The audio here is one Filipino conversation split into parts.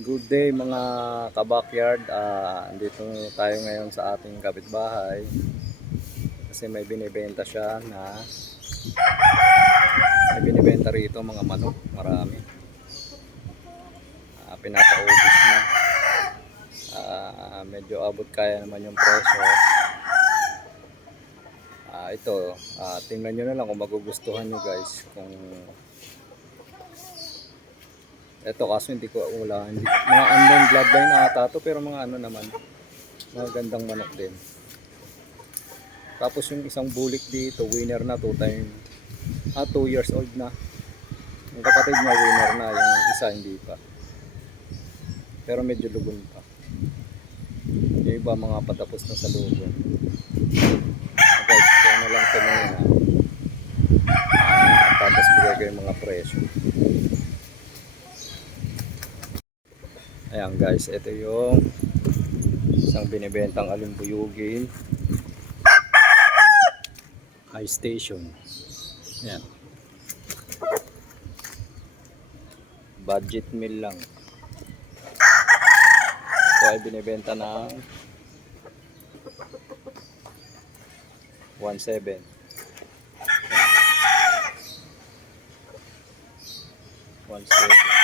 Good day mga kabakyard. Andito tayo ngayon sa ating kapitbahay kasi may binibenta rito mga manok, marami. Pinapaubos na. Medyo abot kaya naman yung presyo. Tingnan nyo na lang kung magugustuhan nyo guys. Kaso hindi ko hindi, mga unknown bloodline ata to, pero mga ano naman, mga gandang manok din. Tapos yung isang bulik dito, winner na 2 years old na. Yung kapatid niya winner na, yung isa hindi pa. Pero medyo lugon pa. Yung iba mga patapos na sa lugon. Guys, kaya na lang ito muna. Tapos bigay ko yung mga presyo. Ayan guys, ito yung isang binibentang alimbuyugin high station. Ayan, budget meal lang. Ito ay binibenta ng 1.7. 1.7.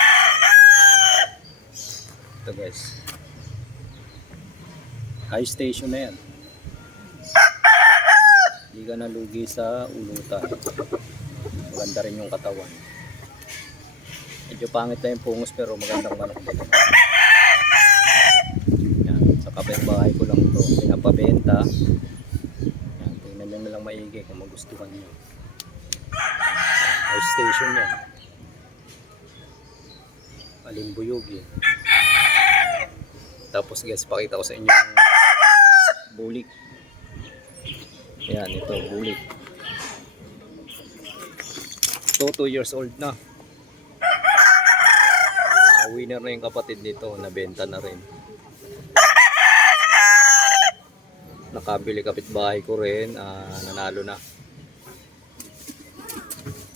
Ito guys, high station na yan. Hindi ka nalugi sa ulutan. Maganda rin yung katawan. Medyo pangit na yung pungos pero magandang manok din. Yan, sa kapitbahay ko lang ito pinapabenta. Yan, tingnan nyo na lang maigi kung magustuhan nyo. High station yan, alimbuyugin. Tapos guys, pakita ko sa inyo yung bulik. Yan, ito bulik. Ito 2 years old na. Winner na yung kapatid nito, nabenta na rin. Nakabili kapitbahay ko rin, nanalo na.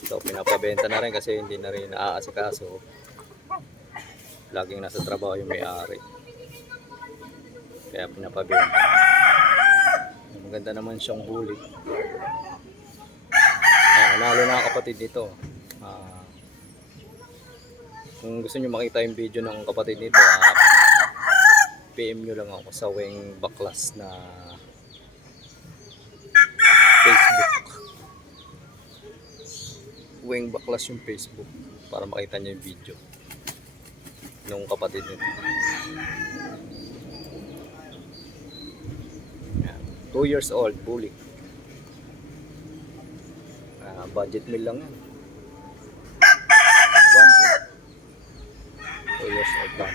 So pinapabenta na rin kasi hindi na rin naaasikaso. Laging nasa trabaho yung may-ari, kaya pinapabenta. Maganda naman siyang bulik. Nanalo na ang kapatid nito. Kung gusto nyo makita yung video ng kapatid nito, PM nyo lang ako sa Weng Baklas na Facebook. Weng Baklas yung Facebook para makita nyo yung video ng kapatid nito. 2 years old, bulik. Budget meal lang yan. 2 years old lang.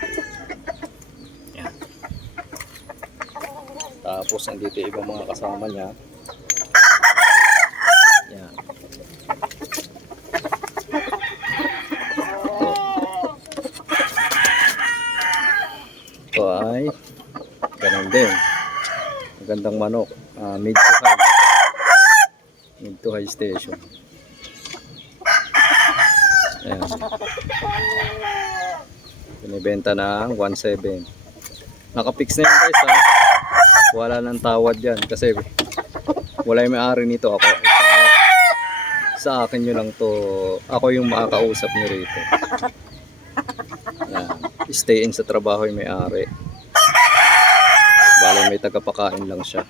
Yan. Tapos andito ibang mga kasama niya. Yan. Ito ay ganun din. Magandang manok, mid to high station. Ayan. Binibenta ng 1.7. Nakapix na yun guys, ha? Wala nang tawad yan kasi wala yung may-ari nito. Ako sa akin nyo lang to, ako yung makakausap nyo rito. Ayan. Stay in sa trabaho yung may-ari. Bale may tagapakain lang siya.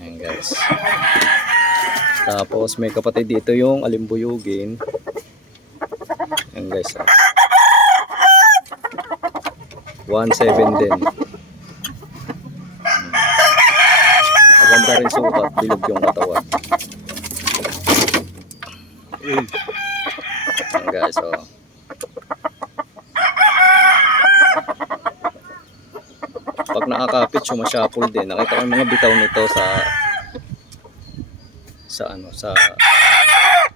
Ayan guys. Tapos may kapatid dito yung alimbuyugin. Ayan guys. 1.7 din. Maganda rin sukat, bilog yung katawan. Ayan guys, oh. Pag nakakapit, sumasyapol din. Nakita ko yung mga bitaw nito sa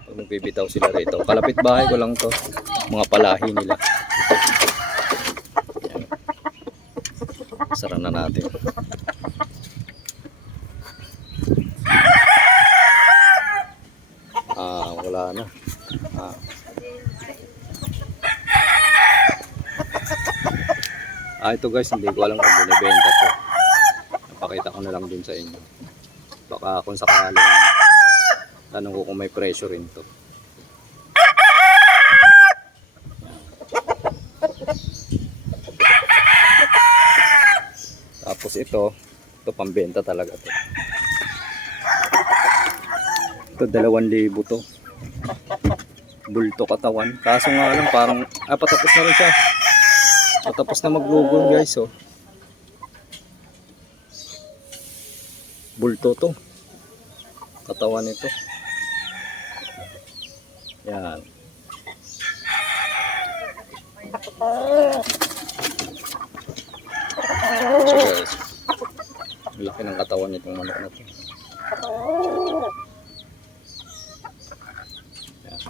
pag nagbibitaw sila rito. Kalapit bahay ko lang to, mga palahi nila. Sara na natin. Wala na. Ito guys, hindi ko alam kung binibenta to. Napakita ko na lang din sa inyo. Baka kung sakaling tanong ko kung may presyo rin to. Tapos ito pambenta talaga to. Ito 2,000 to. Bulto katawan. Kaso nga lang parang patapos na rin siya. Patapos na maglugol guys, oh. Bulto to. Katawan nito. Yan. So guys, laki ng katawan nitong manok na to. Yan.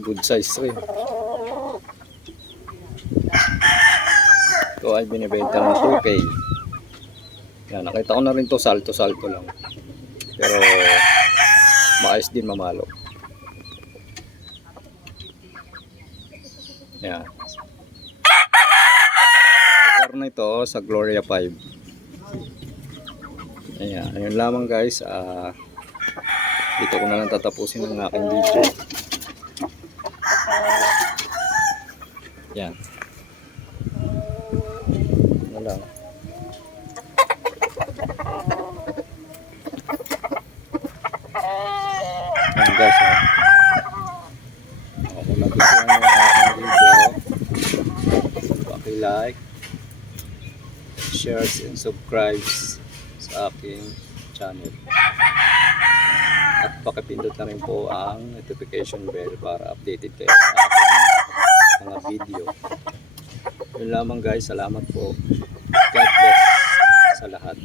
Good size to eh. Ito ay binibenta ng 2K. Yan, nakita ko na rin to, salto-salto lang. Pero maayos din mamalo. Yan. Lugar na ito sa Gloria 5. Ayan, ayun lamang guys. Dito ko na lang tatapusin ang aking video. Yan. Ano lang. Ayan guys, kung nagustuhan nyo ang aking video, paki-like, share and subscribe sa aking channel. At pakipindot na rin po ang notification bell para updated kayo sa aking mga video. Yun lamang guys, salamat po. God bless sa lahat.